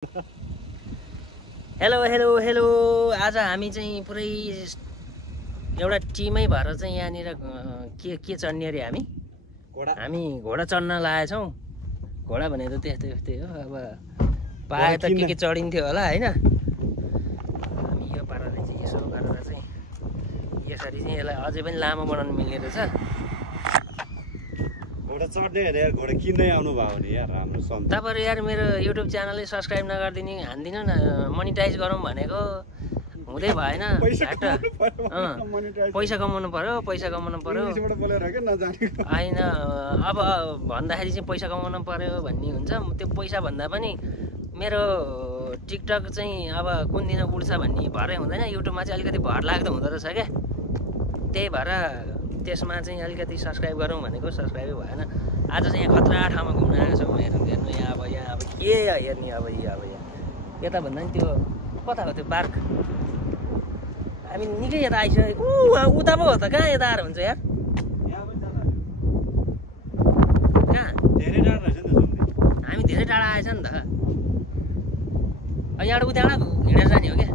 Hello hello hello आज हामी चाहिँ पुरै एउटा टिमै भएर चाहिँ यहाँनिर के चढ्ने अरे हामी घोडा चढ्न लागेछौँ। घोडा भनेको त त्यस्तै हो, अब पाए त के चढिन्थ्यो होला हैन। हामी यो पाराले चाहिँ यसो गरेर चाहिँ यसरी चाहिँ यसलाई अझै पनि लामो बनाउन मिल्ने रहेछ। घोडा चढ्ने अरे यार, घोडा किन्दै आउनु भयो भने यार हाम्रो सन्त तपाईहरु यार मेरो युट्युब च्यानलले सब्स्क्राइब नगर्दिनु हान्दिनु न, मोनिटाइज गरौँ भनेको हुँदै भएन। पैसा कमाउनु पर्यो हैन। अब भन्दाखेरि चाहिँ पैसा कमाउनु पर्यो भन्ने हुन्छ। त्यो पैसा भन्दा पनि मेरो टिकटक चाहिँ अब कुन दिन उड्छ भन्ने भरै हुँदैन। युट्युबमा चाहिँ अलिकति भर लाग्दो हुँदो रहेछ क्या, त्यही भएर त्यसमा चाहिँ अलिकति सब्स्क्राइब गरौँ भनेको सब्स्क्राइबै भएन। आज चाहिँ यहाँ खतरा ठाउँमा घुम्न आएको छौँ। हेर्नु यहाँ अब के हेर्ने अब यहाँ यता भन्दा नि त्यो कता हो त्यो पार्क। हामी निकै यता आइसक्यो। उता पो हो त, कहाँ यता आएर हुन्छ यार, कहाँ धेरै टाढा रहेछ नि त। हामी धेरै टाढा आएछ नि त। यहाँबाट उता हिँडेर जाने हो क्या।